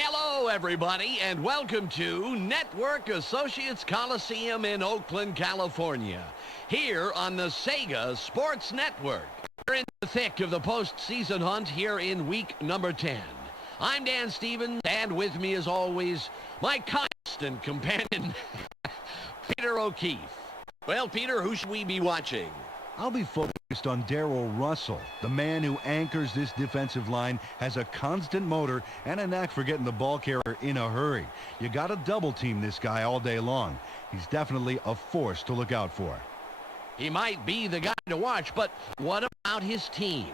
Hello, everybody, and welcome to Network Associates Coliseum in Oakland, California, here on the Sega Sports Network. We're in the thick of the postseason hunt here in week number 10. I'm Dan Stevens, and with me, as always, my constant companion, Peter O'Keefe. Well, Peter, who should we be watching? I'll be focused on Darrell Russell. The man who anchors this defensive line has a constant motor and a knack for getting the ball carrier in a hurry. You got to double team this guy all day long. He's definitely a force to look out for. He might be the guy to watch, but what about his team?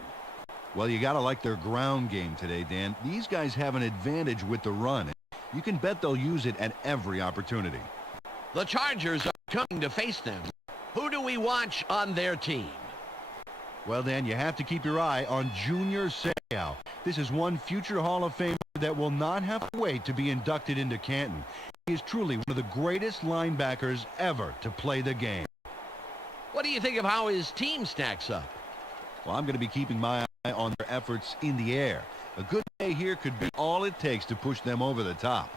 Well, you got to like their ground game today, Dan. These guys have an advantage with the run. You can bet they'll use it at every opportunity. The Chargers are coming to face them. Who do we watch on their team? Well, Dan, you have to keep your eye on Junior Seau. This is one future Hall of Famer that will not have to wait to be inducted into Canton. He is truly one of the greatest linebackers ever to play the game. What do you think of how his team stacks up? Well, I'm going to be keeping my eye on their efforts in the air. A good day here could be all it takes to push them over the top.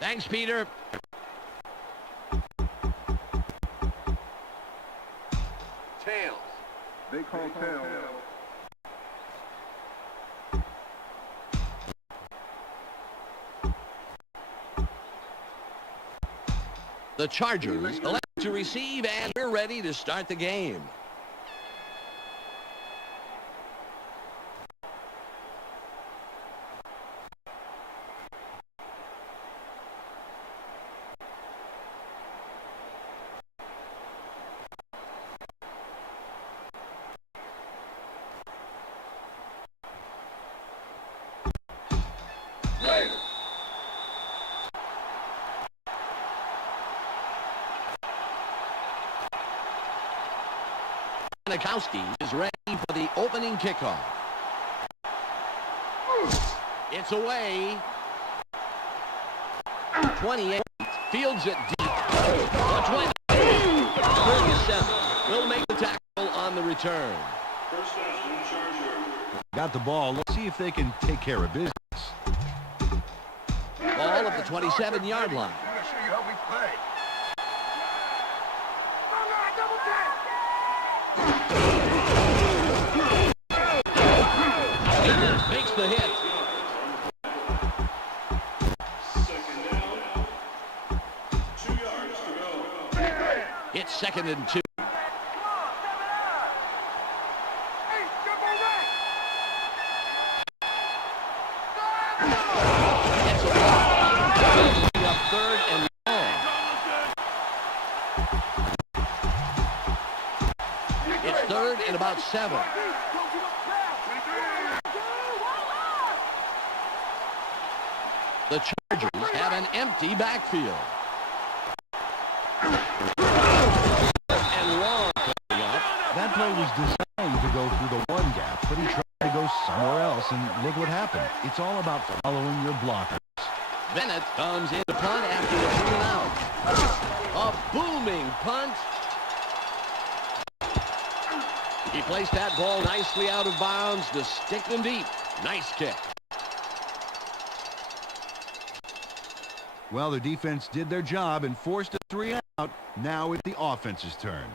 Thanks, Peter. Tails. They call tails. The Chargers elect to receive, and we're ready to start the game. Nikowski is ready for the opening kickoff. It's away. 28 fields it deep. 20. 37 will make the tackle on the return. Got the ball. Let's see if they can take care of business. Ball at the 27-yard line. I'm going to show you how we play. Makes the hit. Second down. 2 yards to go. It's 2nd and 2. It's a 3rd and long. It's 3rd and about 7. The Chargers have an empty backfield. And long coming up. That play was designed to go through the one gap, but he tried to go somewhere else, and look what happened. It's all about following your blockers. Bennett comes in to punt after a 3-and-out. A booming punt. He placed that ball nicely out of bounds to stick them deep. Nice kick. Well, the defense did their job and forced a 3-and-out. Now it's the offense's turn.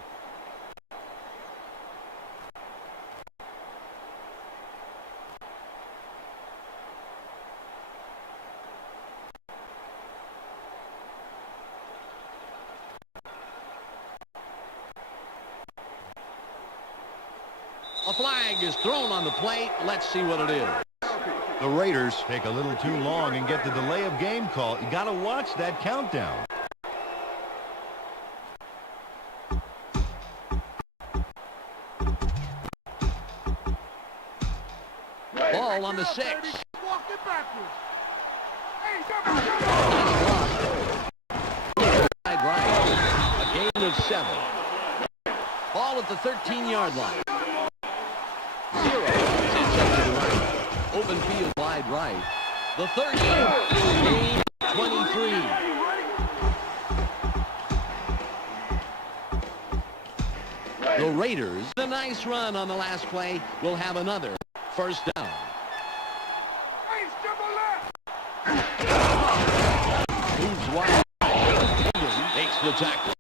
A flag is thrown on the plate. Let's see what it is. The Raiders take a little too long and get the delay of game call. You got to watch that countdown. Ball on the 6. Right. A gain of 7. Ball at the 13-yard line. 0. Sits up to the right. Open field wide right. The 30. Gain 23. The Raiders, a nice run on the last play, will have another first down. Hey, step on left. wide. Makes the tackle.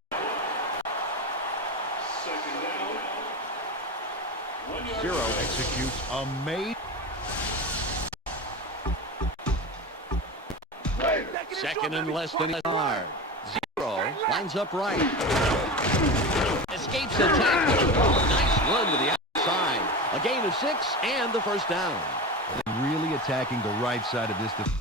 Second down. 1 yard. Zero executes a made. Second and less than a yard. Zero lines up right. Escapes the tackle. Nice run to the outside. A gain of 6 and the first down. Really attacking the right side of this defense.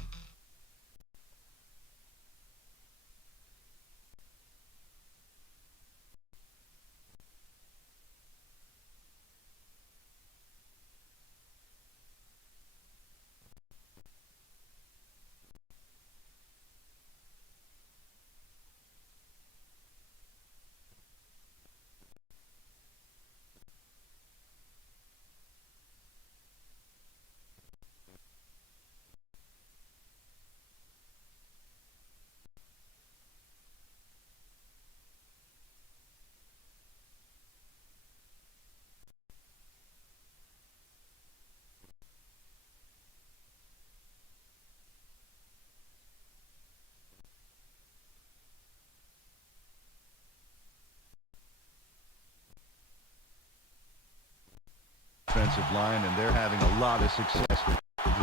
Offensive line, and they're having a lot of success.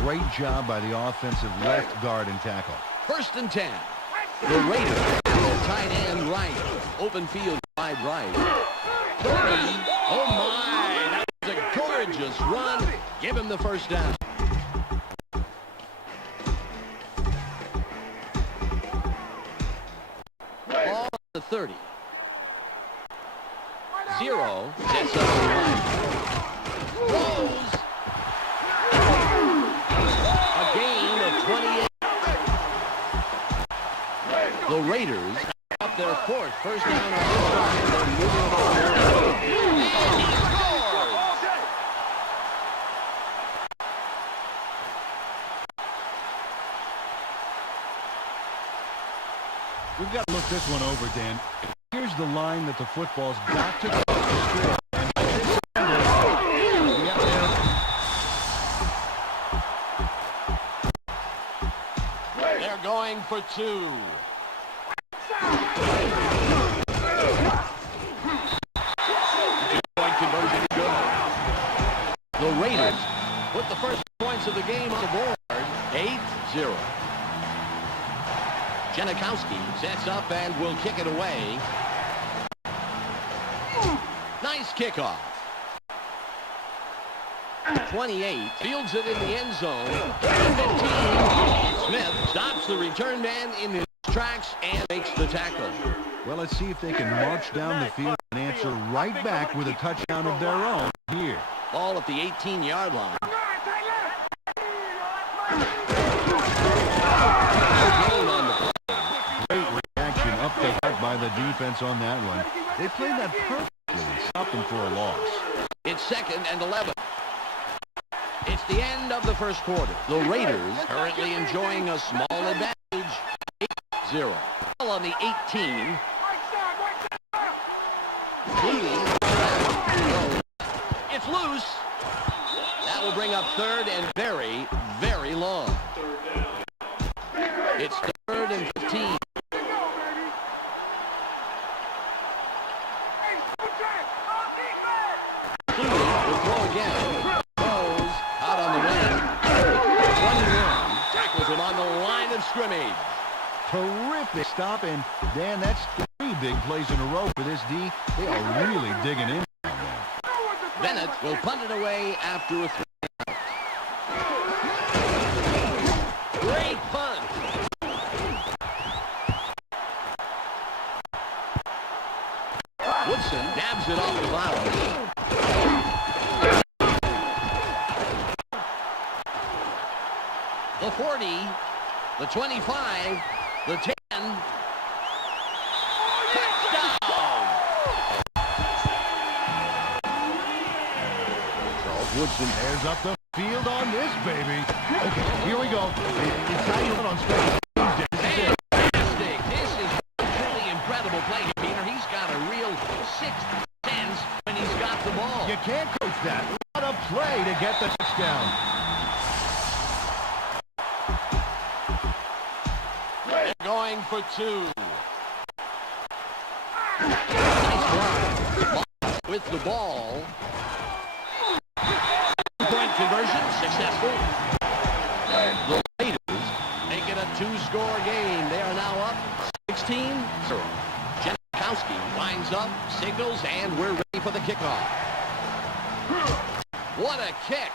Great job by the offensive left guard and tackle. First and 10. The Raiders will tight end right. Open field wide right. 30. Oh my! That was a gorgeous run. Give him the first down. Ball at the 30. 0 sets up the right. Throws. A gain of 28. The Raiders up their 4th first down on this drive. They're moving the ball. He scores! We've got to look this one over, Dan. Here's the line that the football's got to cross the strip. They're going for 2. Two-point conversion good. The Raiders put the first points of the game on the board. 8-0. Janikowski sets up and will kick it away. Nice kickoff. 28 fields it in the end zone. 15. Smith stops the return man in his tracks and makes the tackle. Well, let's see if they can march down the field and answer right back with a touchdown of their own here. Ball at the 18-yard line. Gain on the play. Great reaction up the gut by the defense on that one. They played that perfectly and stopped them for a loss. It's 2nd and 11. It's the end of the first quarter. The Raiders currently enjoying a small advantage. 8-0. Ball on the 18. It's loose. That will bring up 3rd and very, very long. It's 3rd and 15. Will throw again. Goes out on the wing. 21. Tackles him on the line of scrimmage. Terrific stop, and Dan, that's 3 big plays in a row for this D. They are really digging in. Bennett will punt it away after a 3. Great punt. Woodson dabs it off the bottom. The 40, the 25, the 10. Touchdown! Charles Woodson airs up the field on this, baby. Okay, here we go. It's how you run on special teams. Fantastic. This is a truly incredible play, Peter. He's got a real sixth sense when he's got the ball. You can't coach that. What a play to get the touchdown. Going for two. Nice block. With the ball. Point conversion successful. The Raiders make it a two-score game. They are now up 16-0. Janikowski lines up, signals, and we're ready for the kickoff. What a kick.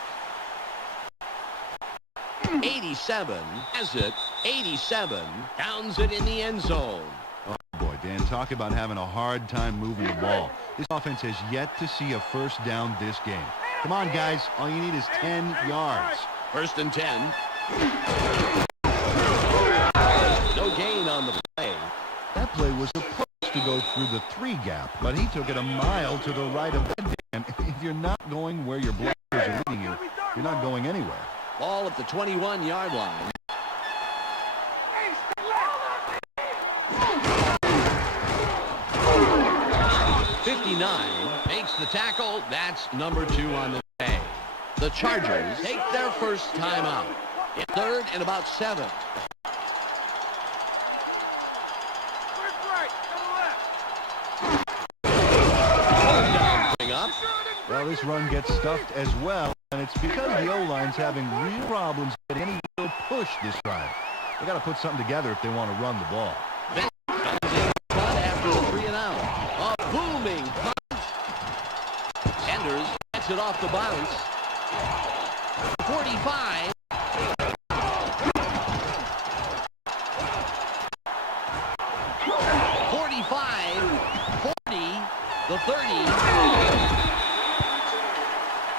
87 has it. 87 downs it in the end zone. Oh, boy, Dan, talk about having a hard time moving the ball. This offense has yet to see a first down this game. Come on, guys. All you need is 10 yards. First and 10. No gain on the play. That play was supposed to go through the 3 gap, but he took it a mile to the right of that. And if you're not going where your blockers are leading you, you're not going anywhere. Ball at the 21-yard line. '59 makes the tackle. That's number 2 on the day. The Chargers take their first time out. It's 3rd and about 7. Well, this run gets stuffed as well, and it's because the O-line's having real problems getting any real push this drive. They got to put something together if they want to run the ball. Then comes in front after a 3 and out. A booming punt. Sanders gets it off the bounce. 45. 45. 40. The 30.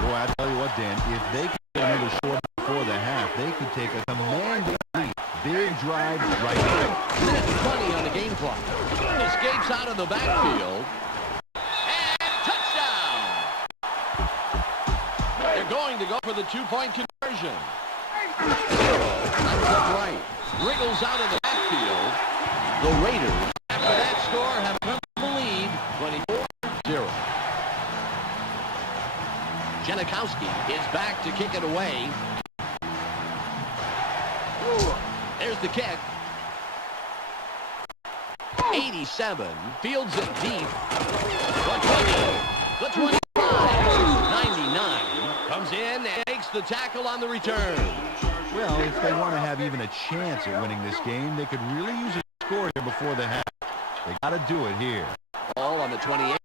Boy, I tell you what, Dan, if they could get another short before the half, they could take a commanding lead. Big drive right there. 20 on the game clock. Escapes out of the backfield. And touchdown! They're going to go for the 2-point conversion. Lines up right. Wriggles out of the backfield. The Raiders, after that score, have come to the lead 24-0. Janikowski is back to kick it away. There's the kick. 87 fields it deep. The 20, the 25, 99 comes in and makes the tackle on the return. Well, if they want to have even a chance at winning this game, they could really use a score here before the half. They got to do it here. Ball on the 28.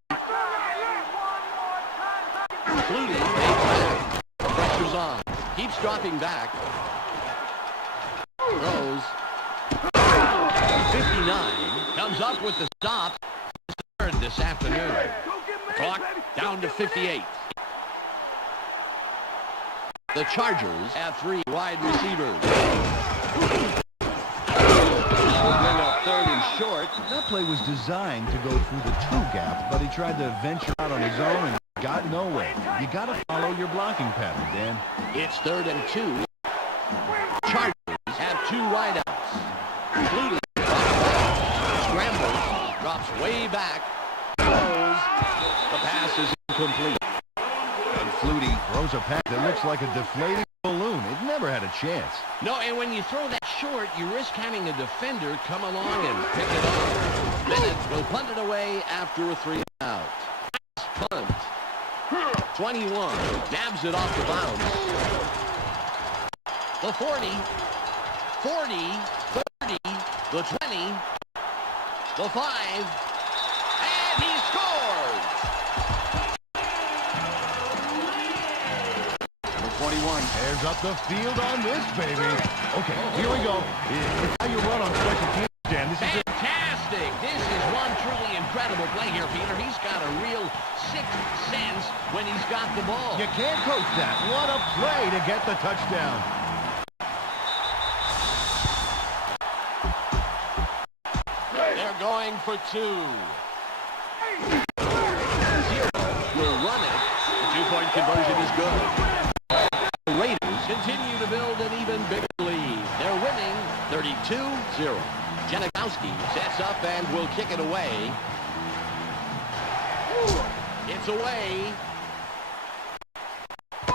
Flutie, pressure's on. Keeps dropping back. Throws. 59 comes up with the stop. Third this afternoon. Clock down to 58. The Chargers have 3 wide receivers. Will bring up 3rd and short. That play was designed to go through the 2 gap, but he tried to venture out on his own and got nowhere. You got to follow your blocking pattern, Dan. It's 3rd and 2. Chargers have 2 wideouts. Flutie scrambles, drops way back, throws. The pass is incomplete. And Flutie throws a pass that looks like a deflating balloon. It never had a chance. No, and when you throw that short, you risk having a defender come along and pick it up. Bennett will punt it away after a 3 and out. Punt. 21 nabs it off the bounce. The 40, 30, the 20, the 5, and he scores! The 21 tears up the field on this, baby. Okay, here we go. It's how you run on special teams, Dan. This is it. Fantastic! This is one truly incredible play here, Peter. He's got a real sixth sense when he's got the ball. You can't coach that. What a play to get the touchdown. They're going for 2. 0 will run it. The 2-point conversion is good. The Raiders continue to build an even bigger lead. They're winning 32-0. Janikowski sets up and will kick it away. It's away.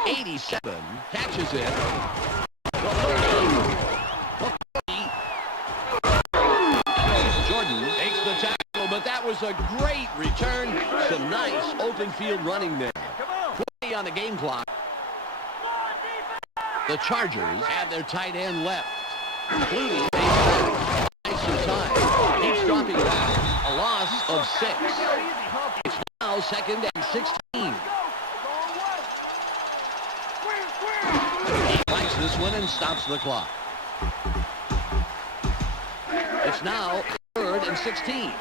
87 catches it. The 30. The 40. There's a great return. Some nice open field running there. 20 on the game clock. The Chargers have their tight end left. Flutie nice and time. Keeps dropping back. A loss of 6. It's now 2nd and 16. He likes this one and stops the clock. It's now 3rd and 16.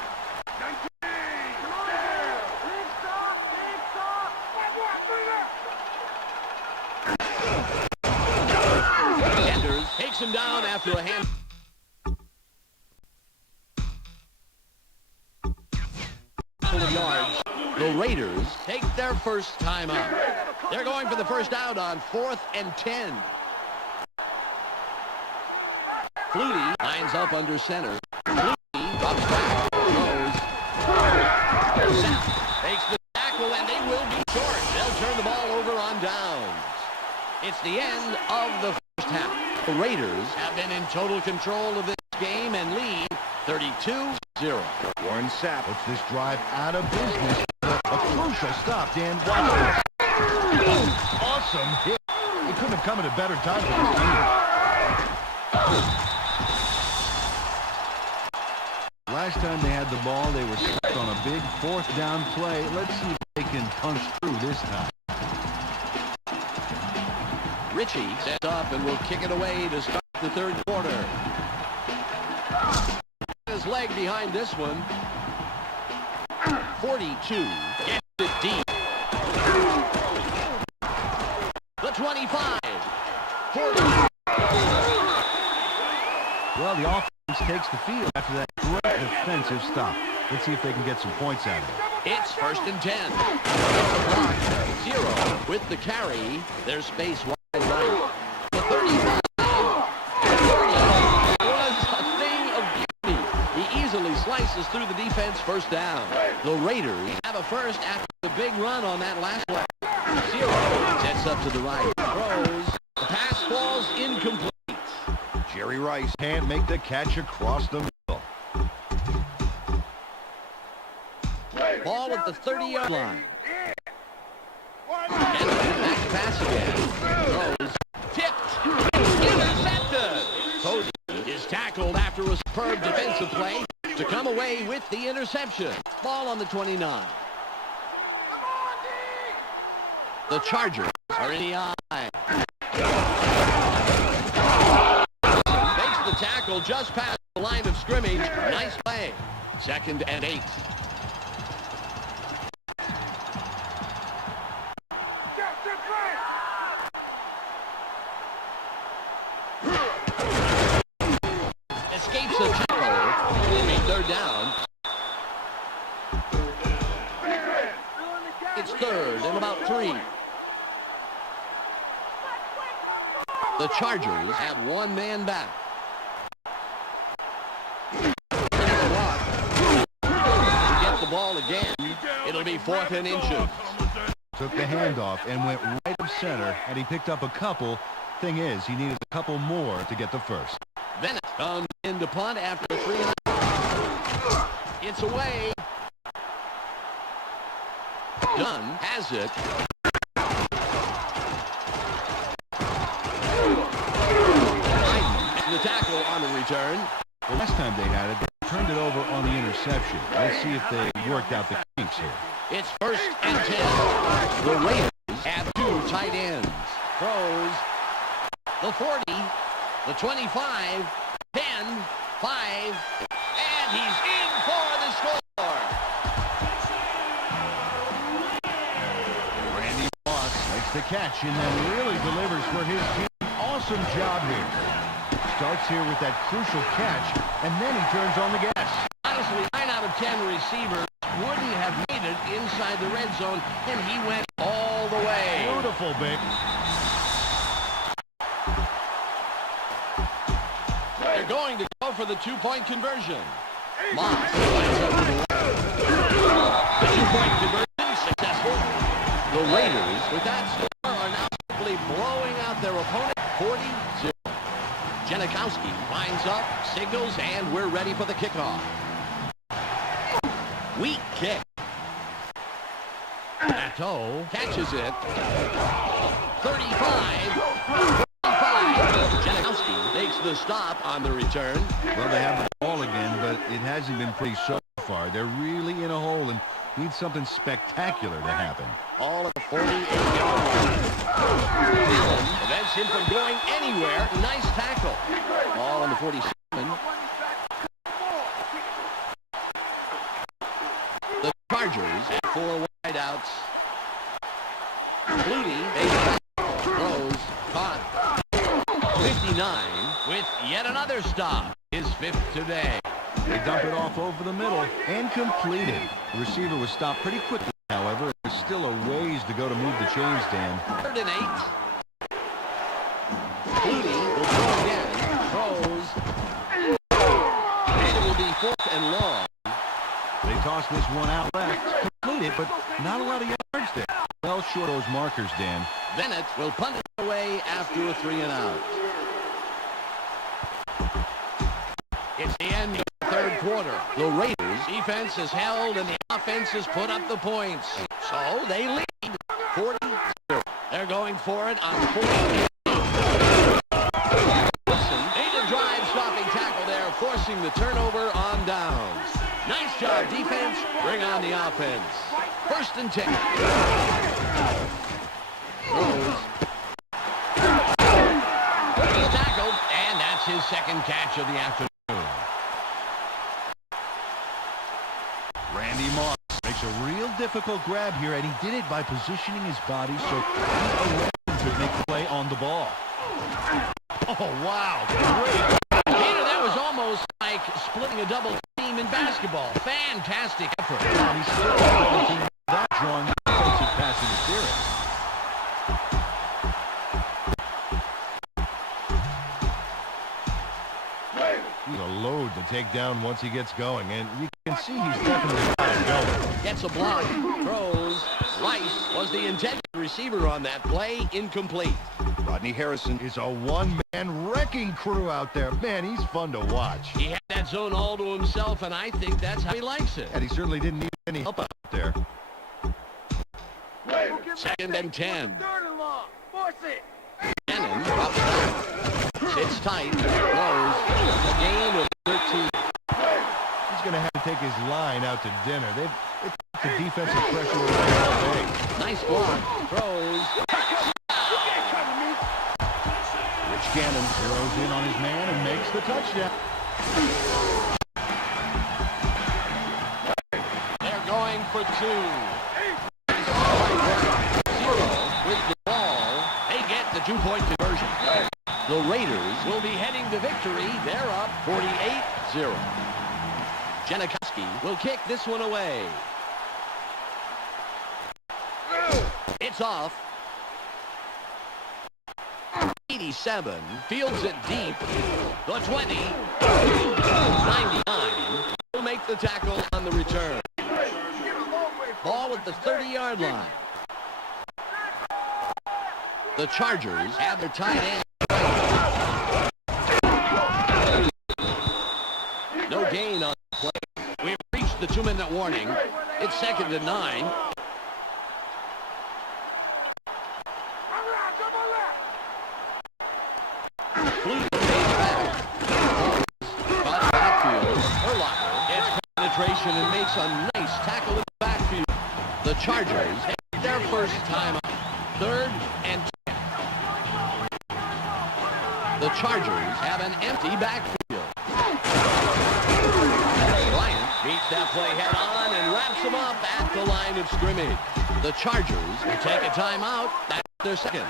Sanders takes him down after a hand. Of yards. The Raiders take their first time out. They're going for the first out on 4th and 10. Flutie lines up under center. Flutie drops back, throws. Sapp takes the tackle, and they will be short. They'll turn the ball over on downs. It's the end of the first half. The Raiders have been in total control of this game and lead 32-0. Warren Sapp puts this drive out of business. A crucial stop, Dan. Watch this. Awesome hit. It couldn't have come at a better time for this team. Last time they had the ball, they were stuck on a big 4th down play. Let's see if they can punch through this time. Ritchie sets up and will kick it away to start the 3rd quarter. His leg behind this one. 42 gets it deep. The 25. 40. Well, the offense takes the field after that great defensive stop. Let's see if they can get some points out of it. It's 1st and 10. It's a block. 0 with the carry. There's space wide right. The 35. 30 was a thing of beauty. He easily slices through the defense. First down. The Raiders have a first after the big run on that last one. 0 sets up to the right. Throws. The pass falls incomplete. Jerry Rice can't make the catch across the middle. Ball at the 30-yard line. And the next pass again. Throws. Tipped. Intercepted. Cody is tackled after a superb defensive play to come away with the interception. Ball on the 29. The Chargers are in the eye. Makes the tackle just past the line of scrimmage. Nice play. 2nd and 8. Escapes the tackle. It'll be 3rd down. It's 3rd and about 3. The Chargers have 1 man back. To get the ball again, it'll be 4th and inches. Took the handoff and went right of center, and he picked up a couple. Thing is, he needed a couple more to get the first. Bennett comes in to punt after 3.5. It's away. Dunn has it. Biden the tackle on the return. The last time they had it, they turned it over on the interception. Let's see if they worked out the kinks here. It's 1st and 10. The Raiders have 2 tight ends. Throws. The 40. The 25. 10. 5. And he's in for the score. Randy Moss makes the catch and then really delivers for his team. Awesome job here. Starts here with that crucial catch, and then he turns on the gas. Honestly, 9 out of 10 receivers wouldn't have made it inside the red zone, and he went all the way. Beautiful, Big. They're going to go for the 2-point conversion. Moss lines up to the left. The 2-point conversion successful. The Raiders, with that score, are now simply blowing out their opponent 40-0. Janikowski lines up, signals, and we're ready for the kickoff. Weak kick. Atto catches it. 35. Janowski makes the stop on the return. Well, they have the ball again, but it hasn't been pretty so far. They're really in a hole and need something spectacular to happen. All at the 48-yard line. Allen prevents him from going anywhere. Nice tackle. Ball on the 47. The Chargers have 4 wideouts. Flutie throws, caught. 59 with yet another stop. His 5th today. They dump it off over the middle and completed. The receiver was stopped pretty quickly, however. There's still a ways to go to move the chains, Dan. 3rd and 8. Flutie will throw again. Throws. And it will be 4th and long. They toss this one out left. Completed, but not a lot of yards there. Well short of those markers, Dan. Bennett will punt it away after a 3 and out. It's the end of the 3rd quarter. The Raiders' defense is held and the offense has put up the points. So they lead 40-0. They're going for it on 4. Wilson made a drive-stopping tackle there, forcing the turnover on downs. Nice job, defense. Bring on the offense. 1st and 10. Rose. He's tackled, and that's his 2nd catch of the afternoon. Randy Moss makes a real difficult grab here, and he did it by positioning his body so he could make the play on the ball. Oh, wow. Great. Peter, that was almost like splitting a double team in basketball. Fantastic effort. Wow, he's still on the team without drawing defensive pass interference. He's a load to take down once he gets going, and you can see he's definitely got it going. Gets a block, throws. Rice was the intended receiver on that play, incomplete. Rodney Harrison is a one-man wrecking crew out there. Man, he's fun to watch. He had that zone all to himself, and I think that's how he likes it. And he certainly didn't need any help out there. 2nd and 10. 3rd and long. Force it. Cannon drops back. Sits tight, throws. A gain of 13. He's going to have to take his line out to dinner. They've put the defensive pressure away all day. Nice block, throws. Rich Gannon zeroes in on his man and makes the touchdown. They're going for 2. 0 with the ball. They get the 2-point conversion. The Raiders will be heading to victory. They're up 48-0. Janowski will kick this one away. It's off. 87 fields it deep. The 20. 99 will make the tackle on the return. Ball at the 30-yard line. The Chargers have their tight end. No gain on the play. We've reached the 2-minute warning. It's 2nd and 9. Flutie takes back. Got backfield. Urlacher gets penetration and makes a nice tackle in the backfield. The Chargers have their first time out. 3rd and 10. The Chargers have an empty backfield. Bryant beats that play head on and wraps him up at the line of scrimmage. The Chargers will take a timeout. That's their 2nd.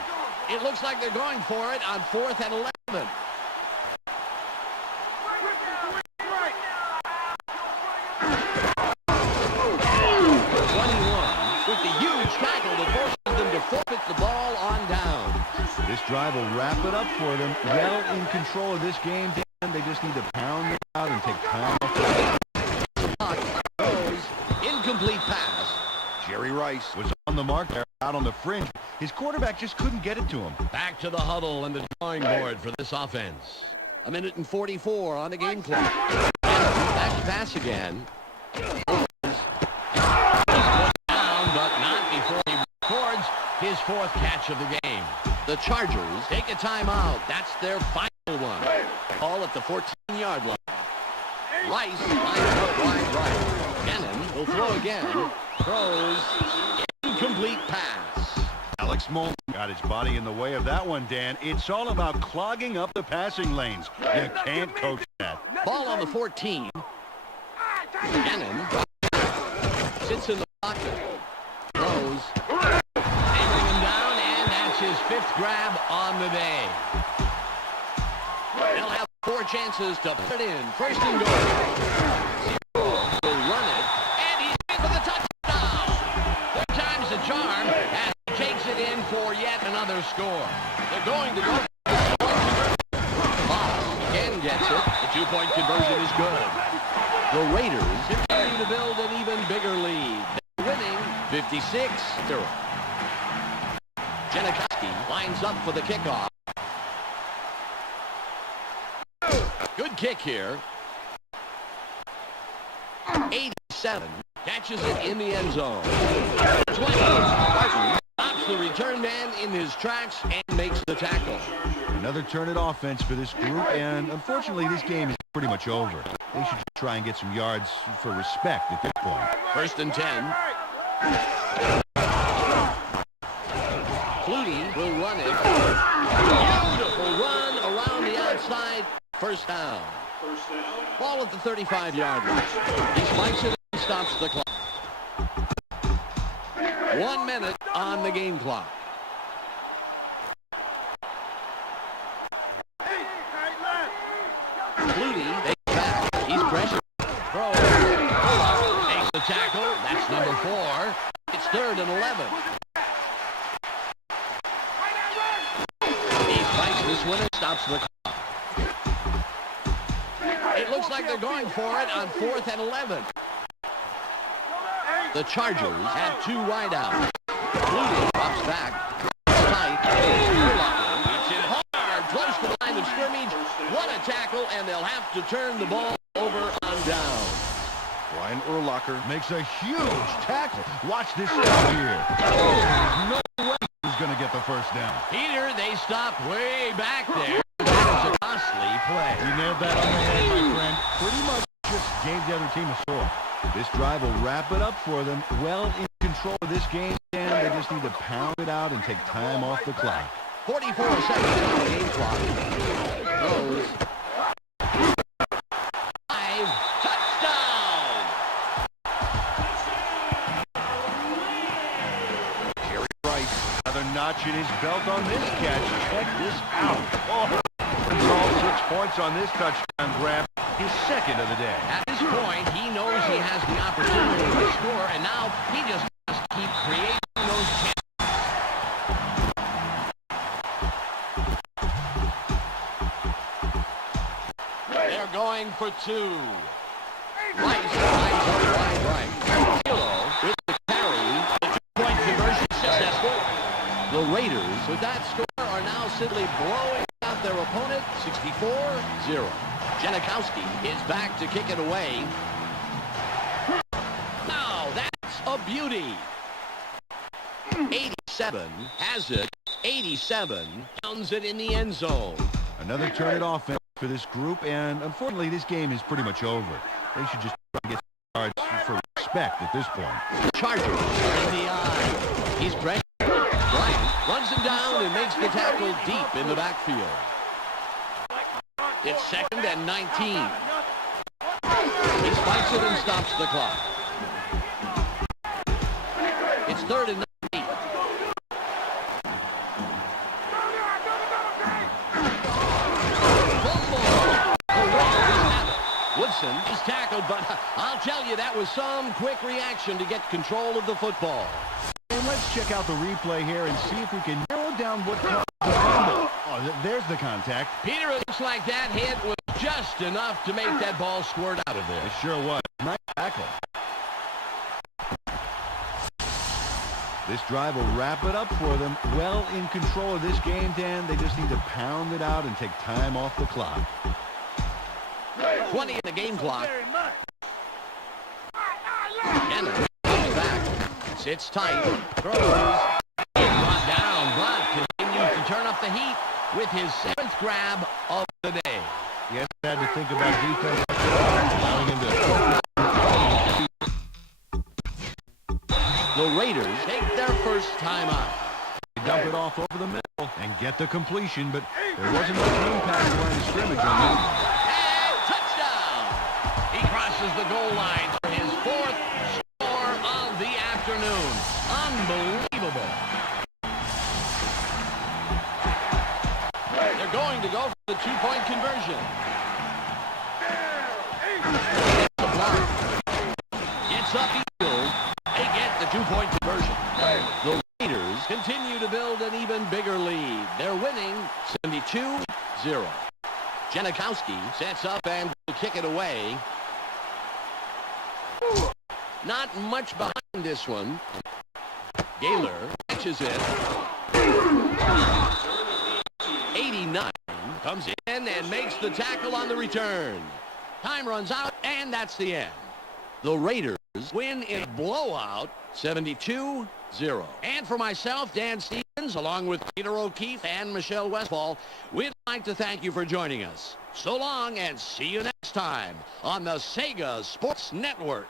It looks like they're going for it on 4th and 11. With the huge tackle that forces them to forfeit the ball on down. This drive will wrap it up for them. Well in control of this game, Dan. They just need to pound it out and take time off. Incomplete pass. Jerry Rice was on the mark there, out on the fringe. His quarterback just couldn't get it to him. Back to the huddle and the drawing board for this offense. 1 minute and 44 on the game clock. Back to pass again. towards his fourth catch of the game. The Chargers take a timeout. That's their final one. Ball at the 14-yard line. Rice lines up wide right. Gannon will throw again. Throws. Incomplete pass. Alex Molden got his body in the way of that one, Dan. It's all about clogging up the passing lanes. You can't coach that. Ball on the 14. Gannon sits in the pocket. Throws. They bring him down, and that's his fifth grab on the day. They'll have 4 chances to put it in. First and goal. Will run it, and he's in for the touchdown. 3 times the charm as he takes it in for yet another score. They're going to go. Boss again gets it. The 2-point conversion is good. The Raiders continue to build an even bigger lead. They're winning 56-0. Janikowski lines up for the kickoff. Good kick here. 87 catches it in the end zone. 20. Martin stops the return man in his tracks and makes the tackle. Another turn at offense for this group, and unfortunately this game is pretty much over. They should try and get some yards for respect at this point. First and 10. Flutie will run it. Beautiful run around the outside. First down. Ball at the 35-yard line. He spikes it and stops the clock. 1 minute on the game clock. Flutie takes back. He's pressured. Throw. Makes the tackle. That's number 4. It's 3rd and 11. He spikes this one and stops the clock. It looks like they're going for it on 4th and 11. The Chargers have 2 wideouts. Flutie drops back. Tight. It's in hard. Close to the line of scrimmage. What a tackle, and they'll have to turn the ball over on down. Brian Urlacher makes a huge tackle. Watch this stop here. There's no way he's going to get the first down. Peter, they stop way back there. That is a costly play. You nailed that on the head, my friend. Pretty much just gave the other team a sore. This drive will wrap it up for them. Well in control of this game, and they just need to pound it out and take time off the clock. 44 seconds on the game clock. Throws. 5. Touchdown! Jerry Rice, another notch in his belt on this catch. Check this out. Oh, all 6 points on this touchdown grab. His second of the day. At this point, he knows he has the opportunity to score, and now he just has to keep creating those chances. They're going for 2. Rice lines up wide right. Kilo with the carry. The 2-point conversion successful. The Raiders, with that score, are now simply blowing out their opponent 64-0. Janikowski is back to kick it away. Now, that's a beauty. 87 has it. 87 pounds it in the end zone. Another turn at offense for this group, and unfortunately this game is pretty much over. They should just try and get yards for respect at this point. Chargers are in the eye. He's pressured. Bryant runs him down and makes the tackle deep in the backfield. It's 2nd and 19. He spikes it and stops the clock. It's 3rd and 19. Woodson is tackled, but I'll tell you, that was some quick reaction to get control of the football. And let's check out the replay here and see if we can narrow down what caused the fumble. Oh, there's the contact. Peter, it looks like that hit was just enough to make that ball squirt out of there. It sure was. Nice tackle. This drive will wrap it up for them. Well in control of this game, Dan. They just need to pound it out and take time off the clock. 20 in the game clock. Gannon comes back. fakes. It's tight. Throws. Brought down, but continues to turn up the heat with his 7th grab of the day. Yes, had to think about defense. Allowing him to... The Raiders take their first time out. They dump it off over the middle and get the completion, but there wasn't much room past the line of scrimmage on that. And touchdown! He crosses the goal line for his 4th score of the afternoon. Unbelievable. They're going to go for the 2-point conversion. Gets upfield. They get the 2-point conversion. The Raiders continue to build an even bigger lead. They're winning 72-0. Janikowski sets up and will kick it away. Not much behind this one. Gaylor catches it. 89 comes in and makes the tackle on the return. Time runs out, and that's the end. The Raiders win in blowout 72-0. And for myself, Dan Stevens, along with Peter O'Keefe and Michelle Westfall, we'd like to thank you for joining us. So long, and see you next time on the Sega Sports Network.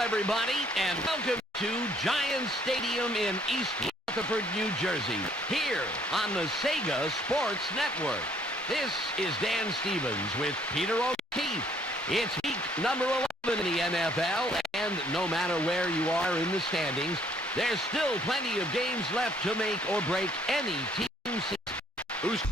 Everybody, and welcome to Giants Stadium in East Rutherford, New Jersey, here on the Sega Sports Network. This is Dan Stevens with Peter O'Keefe. It's week number 11 in the NFL, and no matter where you are in the standings, there's still plenty of games left to make or break any team season.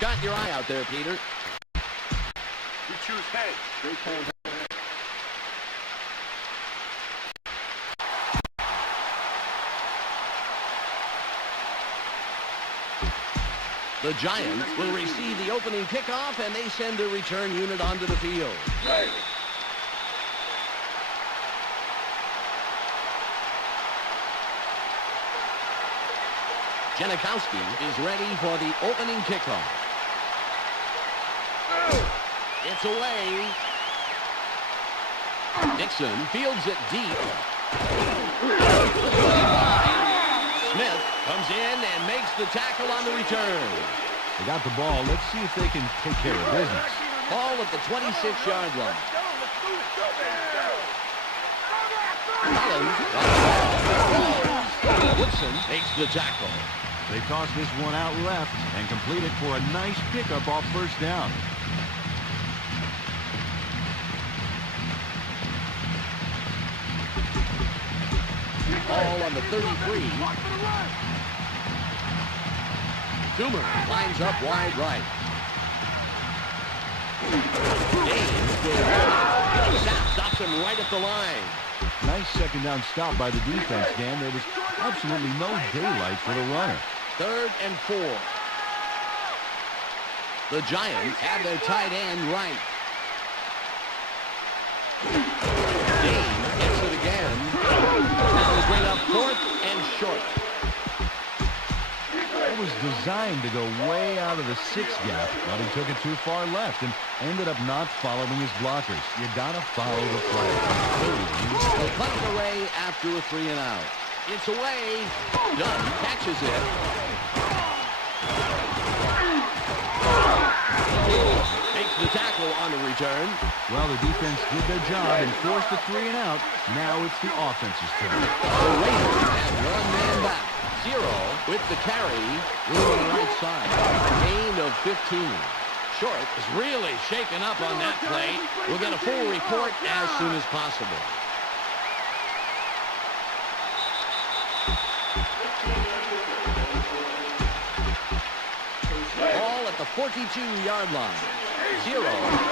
Got your eye out there, Peter. You choose head. They call head. The Giants will receive the opening kickoff, and they send a return unit onto the field. Right. Janikowski is ready for the opening kickoff. It's away. Dixon fields it deep. Smith comes in and makes the tackle on the return. They got the ball. Let's see if they can take care of business. Ball at the 26-yard line. Collins. Woodson makes the tackle. They toss this one out left and complete it for a nice pickup off first down. Ball on the 33. Toomer lines up wide right. Stops him right at the line. Nice second down stop by the defense, Dan. There was absolutely no daylight for the runner. 3rd and 4. The Giants have their tight end right. Dane gets it again. Now they bring up 4th and short. It was designed to go way out of the 6 gap, but he took it too far left and ended up not following his blockers. You got to follow the play. They punt it away after a 3 and out. It's away. Dunn catches it. Makes the tackle on the return. Well, the defense did their job and forced a 3 and out. Now it's the offense's turn. The Raiders have 1 man back. 0 with the carry. Room on the right side. Gain of 15. Short is really shaken up on that play. We'll get a full report as soon as possible. Ball at the 42-yard line. 0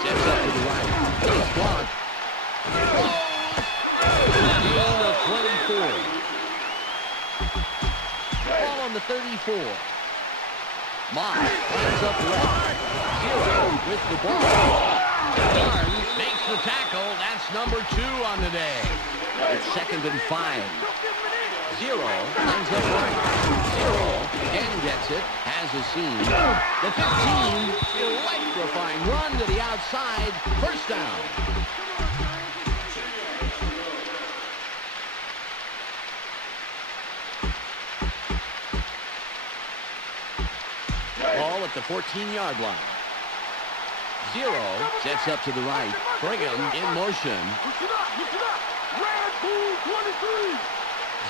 sets up to the right. It's blocked. Gain of 24. Ball on the 34. Moss lines up left. 0 with the ball. Barnes makes the tackle. That's number 2 on the day. It's 2nd and 5. 0 lines up right. 0 again gets it. Has a seam. The 15. Electrifying run to the outside. First down. Ball at the 14-yard line. 0 sets up to the right. Brigham in motion.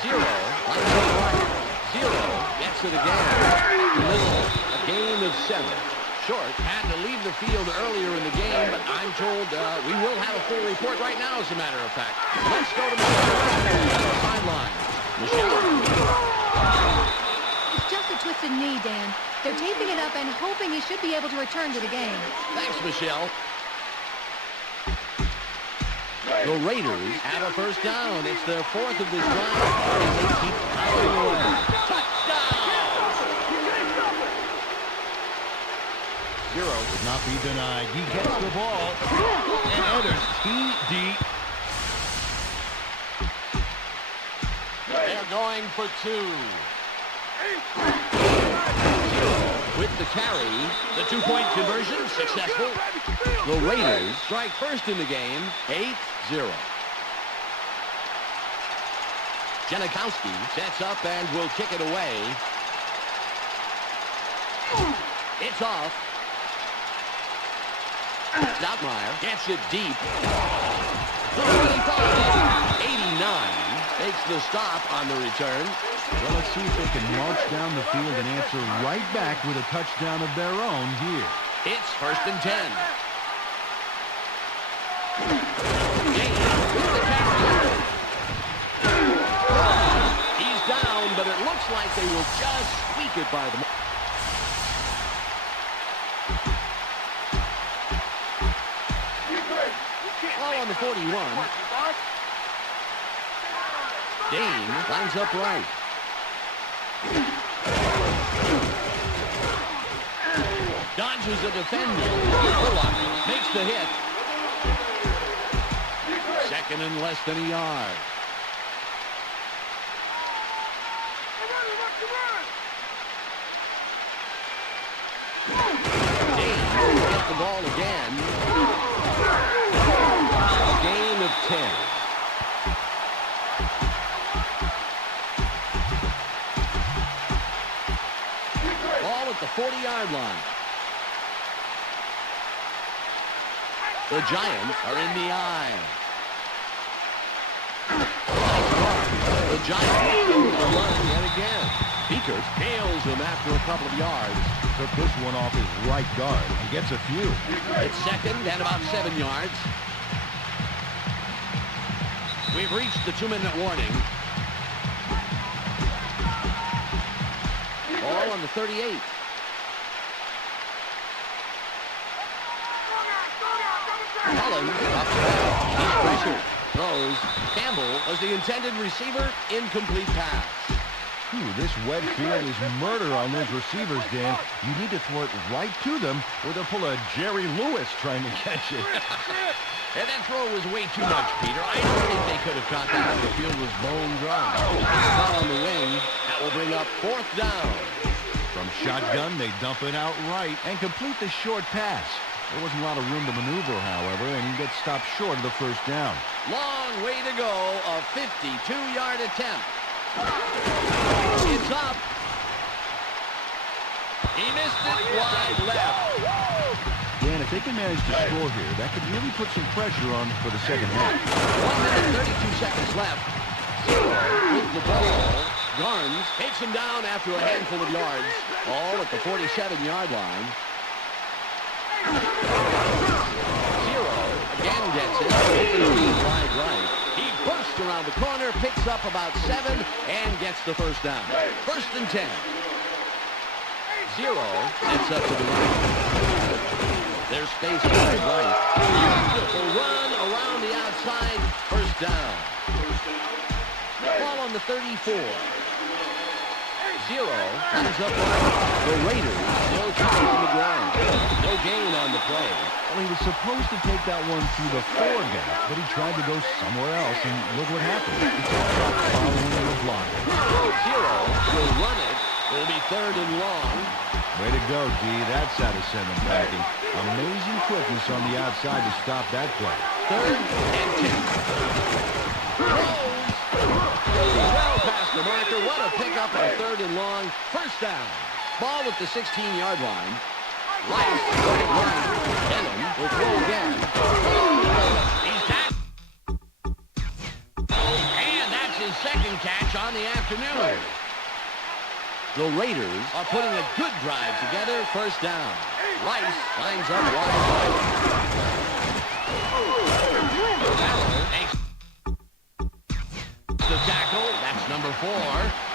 0 lines up right. 0 gets it again. Middle, a gain of 7. Short had to leave the field earlier in the game, but I'm told we will have a full report right now, as a matter of fact. Let's go to the sideline. Michelle. It's just a twisted knee, Dan. They're taping it up and hoping he should be able to return to the game. Thanks, Michelle. The Raiders have a first down. It's their 4th of this drive, and they keep plowing away. Touchdown! 0 would not be denied. He gets the ball and enters TD. They're going for 2. With the carry, the 2-point conversion successful. The Raiders strike first in the game, 8-0. Janikowski sets up and will kick it away. It's off. Stoutmeyer gets it deep. 85, 89 makes the stop on the return. Well, let's see if they can march down the field and answer right back with a touchdown of their own here. It's 1st and 10. Gain with the carry. He's down, but it looks like they will just squeak it by the mark. Ball on the 41. Dane lines up right. Dodges a defender. Bullock makes the hit. 2nd and less than a yard. Dane gets the ball again. A gain of 10. Ball at the 40-yard line. The Giants are in the eye. The Giants go to the line yet again. Beekert nails him after a couple of yards. Took this one off his right guard and gets a few. It's 2nd and about 7 yards. We've reached the 2-minute warning. Ball on the 38. Collins up the back. He's pressured. Throws. Campbell was the intended receiver. Incomplete pass. This wet field is murder on those receivers, Dan. You need to throw it right to them, or they'll pull a Jerry Lewis trying to catch it. And that throw was way too much, Peter. I don't think they could have caught that when the field was bone dry. Not on the wing. That will bring up 4th down. From shotgun, they dump it out right and complete the short pass. There wasn't a lot of room to maneuver, however, and he gets stopped short of the 1st down. Long way to go, a 52-yard attempt. It's up. He missed it wide left. Dan, if they can manage to score here, that could really put some pressure on for the second half. 1 minute, 32 seconds left. With the ball. Garnes takes him down after a handful of yards. All at the 47-yard line. 0 again gets it. Wide right. He bursts around the corner, picks up about 7, and gets the 1st down. 1st and 10. 0 sets up to the right. There's space wide right. Beautiful run around the outside. 1st down. Ball on the 34. 0 comes up right. The Raiders still trying on the ground. No gain on the play. Well, he was supposed to take that one through the 4 gap, but he tried to go somewhere else, and look what happened. It's all about following the block. 0 will run it. Will be 3rd and long. Way to go, D. That's how to send them packing. Amazing quickness on the outside to stop that play. 3rd and 10. Throws. Well past the marker. What a pickup on 3rd and long. 1st down. Ball at the 16-yard line. Rice, right. Denham will throw again. He's tapped. And that's his 2nd catch on the afternoon. The Raiders are putting a good drive together. 1st down. Rice lines up wide right. The tackle. That's number 4.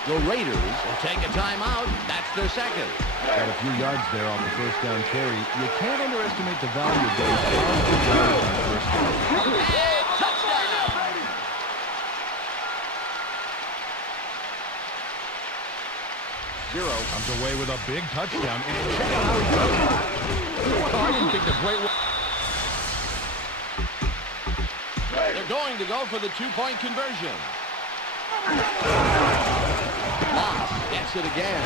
The Raiders will take a timeout. That's their 2nd. Got a few yards there on the 1st down carry. You can't underestimate the value of those positive yards on the 1st down. And touchdown! Zero comes away with a big touchdown. And check out how he does it. I didn't think the play was... They're going to go for the 2-point conversion. Moss gets it again.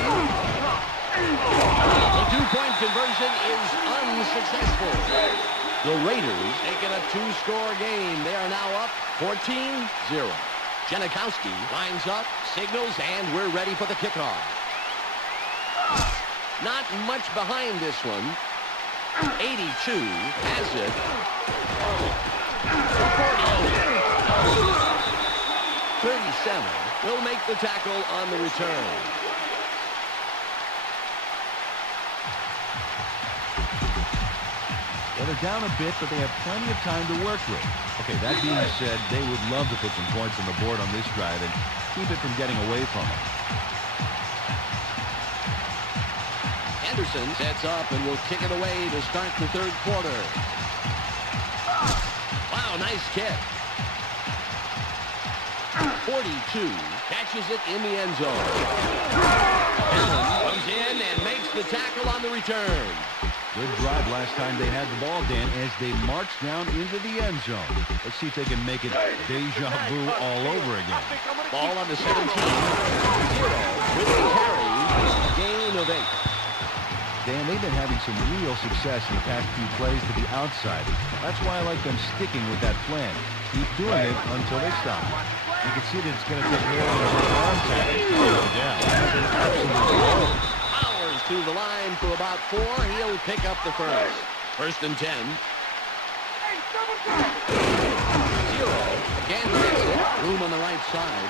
The 2-point conversion is unsuccessful. The Raiders taking a 2-score game. They are now up 14-0. Janikowski lines up, signals, and we're ready for the kickoff. Not much behind this one. 82 has it. 37 will make the tackle on the return. Well, they're down a bit, but they have plenty of time to work with. Okay, that being said, they would love to put some points on the board on this drive and keep it from getting away from them. Anderson sets up and will kick it away to start the 3rd quarter. Wow, nice kick. 42 catches it in the end zone. Allen comes in and makes the tackle on the return. Good drive last time they had the ball, Dan, as they march down into the end zone. Let's see if they can make it deja vu all over again. Ball on the 17. 0 with the carry. A gain of 8. Dan, they've been having some real success in the past few plays to the outside. That's why I like them sticking with that plan. Keep doing it until they stop. You can see that it's going to take more than a arm tackle to slow them down. Powers to the line for about 4. He'll pick up the 1st. 1st and 10. 0 again gets it. Room on the right side.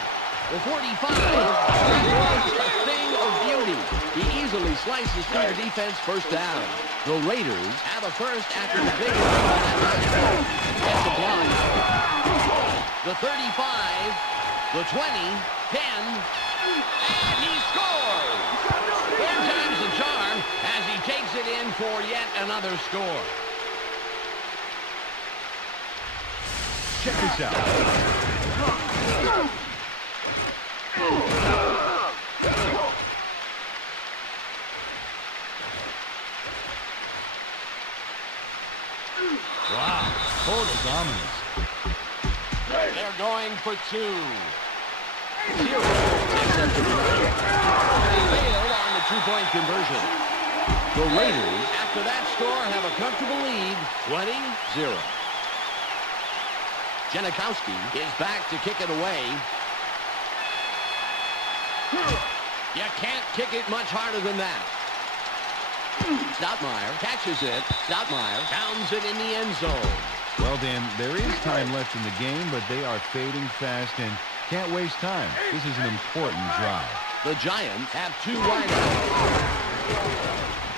The 45. That was a thing of beauty. He easily slices through the defense. 1st down. The Raiders have a 1st after the big run on that last play. Gets the block. The 35, the 20, 10, and he scores! 4 times the charm as he takes it in for yet another score. Check this out. dominance. They're going for two. Zero takes up the try. They failed on the two-point conversion. The Raiders, after that score, have a comfortable lead, 20-0. Janikowski is back to kick it away. You can't kick it much harder than that. Stoutmeyer catches it. Stoutmeyer downs it in the end zone. Well, Dan, there is time left in the game, but they are fading fast and can't waste time. This is an important drive. The Giants have two wideouts.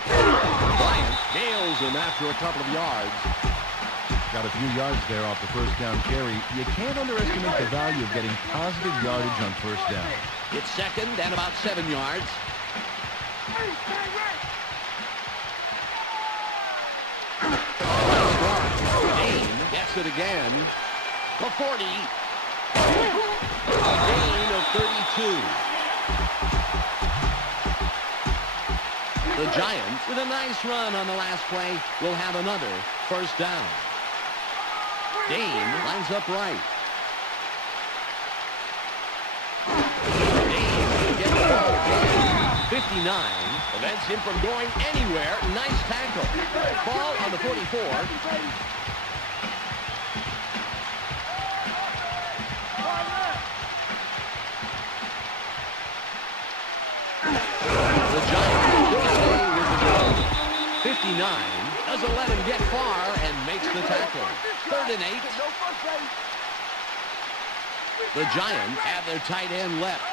Bryant nails him after a couple of yards. Got a few yards there off the first down carry. You can't underestimate the value of getting positive yardage on first down. It's second and about 7 yards. Dane gets it again. The 40. A gain of 32. The Giants, with a nice run on the last play, will have another first down. Dane lines up right. Dane gets the ball again. 59 prevents him from going anywhere. Nice tackle. Ball on the 44. The Giants will stay with the ball. 59 doesn't let him get far and makes the tackle. 3rd and 8. The Giants have their tight end left.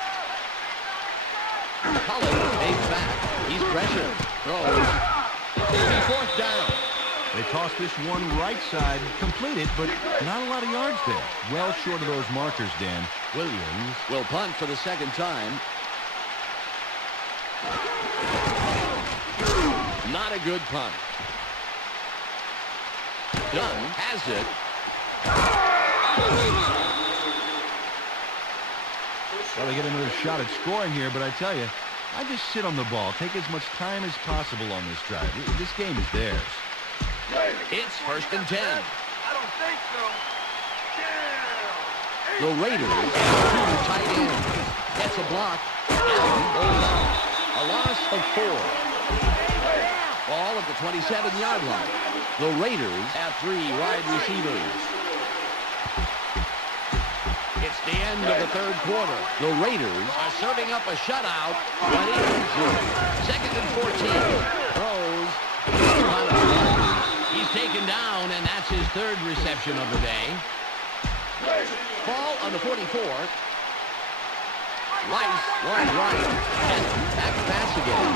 Cullen takes back. He's pressured. Throws. It'll be 4th down. They tossed this one right side, completed, but not a lot of yards there. Well short of those markers, Dan. Williams will punt for the second time. Not a good punt. Dunn has it. Well, they get another shot at scoring here, but I tell you, I just sit on the ball, take as much time as possible on this drive. This game is theirs. It's 1st and 10. I don't think so. The Raiders have 2 tight ends. Gets a block. Goes out. A loss of 4. Ball at the 27-yard line. The Raiders have 3 wide receivers. It's the end of the 3rd quarter. The Raiders are serving up a shutout. 20-0. 2nd and 14. Throws. He's taken down, and that's his 3rd reception of the day. Ball on the 44. Rice, wide right. And back to pass again.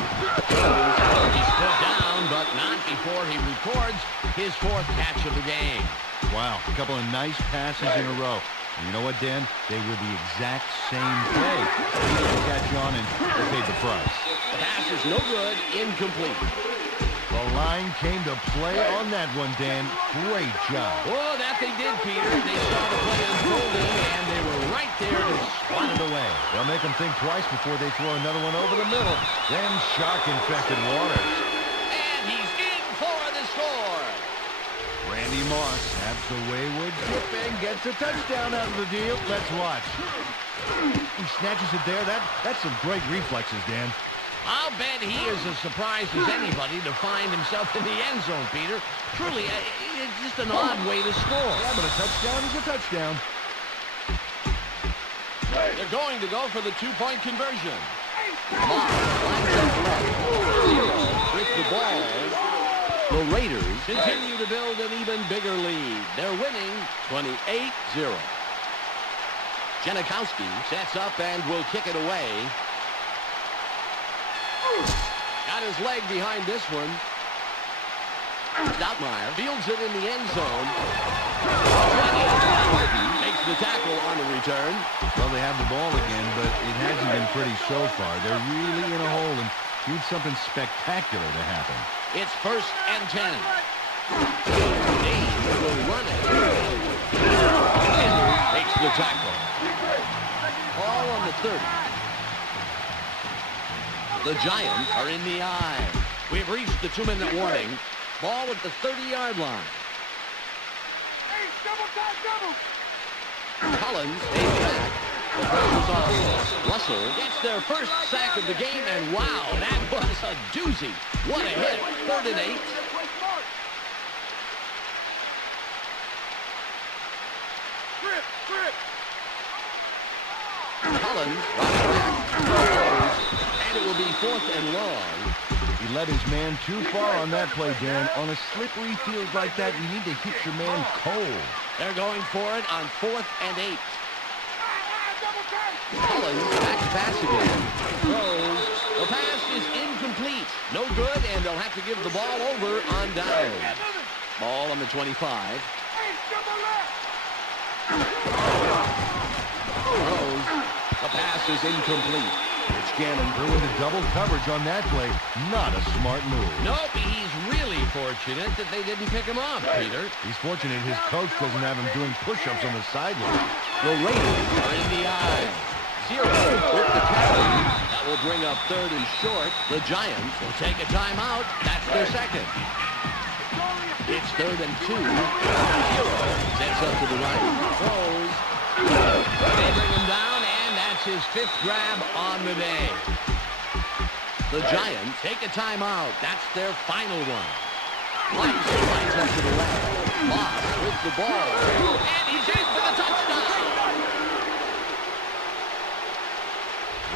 He's put down, but not before he records his 4th catch of the game. Wow, a couple of nice passes in a row. And you know what, Dan? They were the exact same play. He didn't catch on, and they paid the price. The pass is no good, incomplete. The line came to play on that one, Dan. Great job. Oh, that they did, Peter. They saw the play unfolding, and they were right there to spot it away. They'll make them think twice before they throw another one over the middle. Then shark-infested waters. And he's in for the score. Randy Moss snaps the wayward tip and gets a touchdown out of the deal. Let's watch. He snatches it there. That's some great reflexes, Dan. I'll bet he is as surprised as anybody to find himself in the end zone, Peter. Truly, it's just an odd way to score. Yeah, but a touchdown is a touchdown. They're going to go for the 2-point conversion. Moss lines up left. Zero with the ball. The Raiders continue to build an even bigger lead. They're winning 28-0. Janikowski sets up and will kick it away. Got his leg behind this one. Stoutmeyer fields it in the end zone. Makes the tackle on the return. Well, they have the ball again, but it hasn't been pretty so far. They're really in a hole and need something spectacular to happen. It's 1st and 10. Dane will run it. Makes the tackle. All on the 30. The Giants are in the eye. We've reached the 2-minute warning. Ball at the 30-yard line. Collins stays back. The pressure's on. Russell gets their first sack of the game, and wow, that was a doozy. What a hit. 3rd and 8. Collins drops back. And it will be 4th and long. He let his man too far on that play, Dan. On a slippery field like that, you need to hit your man cold. They're going for it on 4th and 8. Collins back to pass again. Throws. The pass is incomplete. No good, and they'll have to give the ball over on down. Ball on the 25. Throws. The pass is incomplete. Rich Gannon threw into double coverage on that play. Not a smart move. Nope, he's really fortunate that they didn't pick him off, Peter. He's fortunate his coach doesn't have him doing push-ups on the sideline. The Raiders are in the eye. 0 with the carry. That will bring up 3rd and short. The Giants will take a timeout. That's their second. It's 3rd and 2. 0 sets up to the right. Throws. They bring him down, and that's his 5th grab on the day. The Giants take a timeout. That's their final one. Weiss lines up to the left. Moss with the ball. And he's in for the touchdown.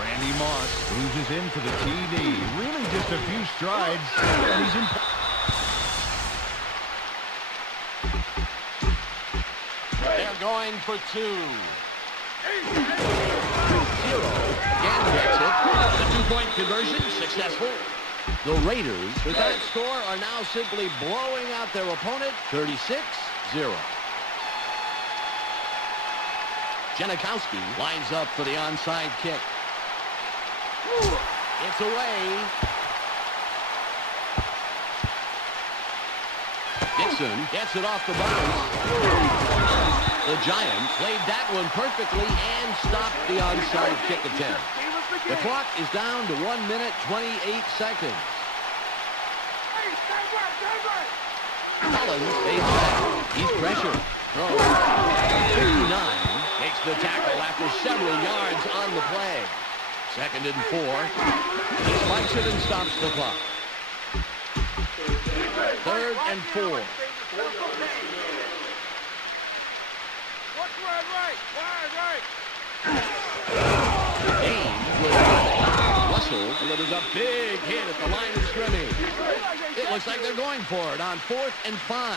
Randy Moss cruises in for the TD. Really just a few strides, and he's in. They're going for 2. 0. Again gets it. The 2-point conversion successful. The Raiders, with that score, are now simply blowing out their opponent 36-0. Janikowski lines up for the onside kick. It's away. Dixon gets it off the bounce. The Giants played that one perfectly and stopped the onside kick attempt. The clock is down to 1 minute, 28 seconds. Collins stays back. He's pressured. Throws. 59 takes the tackle after several yards on the play. 2nd and 4. He spikes it and stops the clock. 3rd and 4. Ames with Russell delivers a big hit at the line of scrimmage. It looks like they're going for it on 4th and 5.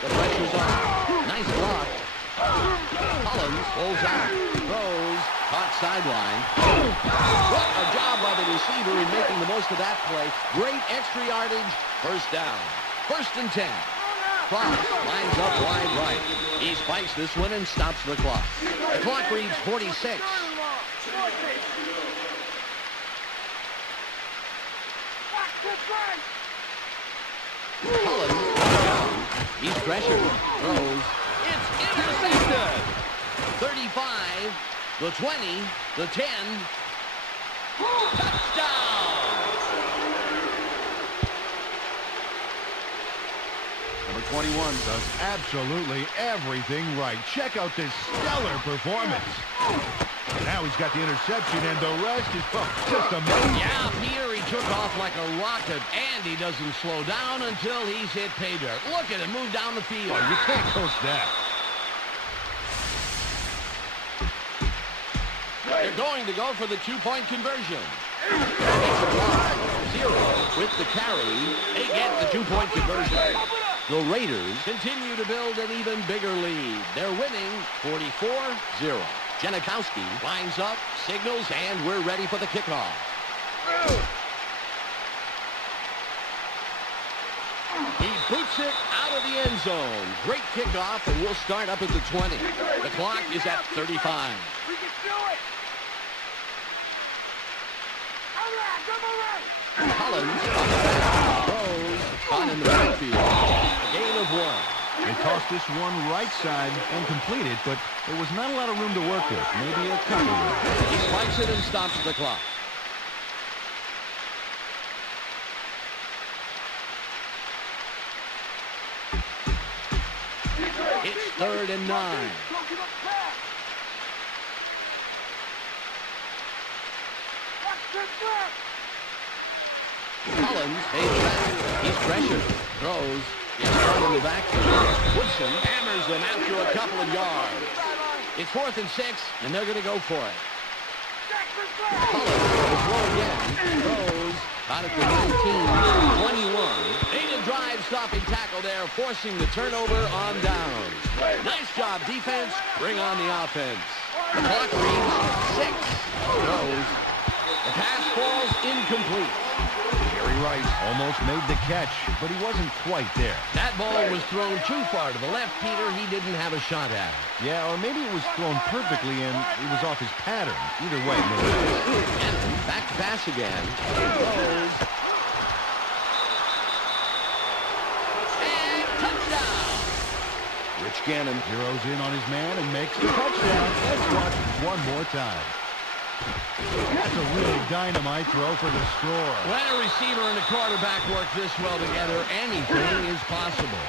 The pressure's on. Nice block. Collins pulls out. Throws. Caught sideline. What a job by the receiver in making the most of that play. Great extra yardage. 1st down. 1st and 10. Cross lines up wide right. He spikes this one and stops the clock. The clock reads 46. Collins. He's pressured. Throws. It's intercepted. 35, the 20, the 10. Touchdown! Number 21 does absolutely everything right. Check out this stellar performance. Now he's got the interception, and the rest is just amazing. Yeah, Peter, he took off like a rocket, and he doesn't slow down until he's hit pay dirt. Look at him move down the field. You can't coach that. They're going to go for the 2-point conversion. It's a block. 0 with the carry. They get the 2-point conversion. The Raiders continue to build an even bigger lead. They're winning 44-0. Janikowski lines up, signals, and we're ready for the kickoff. He boots it out of the end zone. Great kickoff, and we'll start up at the 20. The clock is at 35. We can do it! Collins throws, caught in the backfield. A gain of 1. They tossed this one right side and completed, but there was not a lot of room to work with. Maybe a couple. He spikes it and stops the clock. 3rd and 9. Don't give up pass. Collins takes back. He's pressured. Throws. Gets caught in the backfield. Woodson hammers them out to a couple of yards. It's 4th and 6, and they're going to go for it. Collins will throw again. Throws out at the 19, 21. Ain't a drive-stopping tackle there, forcing the turnover on downs. Nice job, defense. Bring on the offense. The clock reads 6. Throws. The pass falls incomplete. Jerry Rice almost made the catch, but he wasn't quite there. That ball was thrown too far to the left, Peter. He didn't have a shot at it. Yeah, or maybe it was thrown perfectly and it was off his pattern. Either way, no. And back to pass again. Throws. And touchdown. Rich Gannon zeroes in on his man and makes the touchdown. Let's watch it one more time. That's a really dynamite throw for the score. When a receiver and a quarterback work this well together, anything is possible.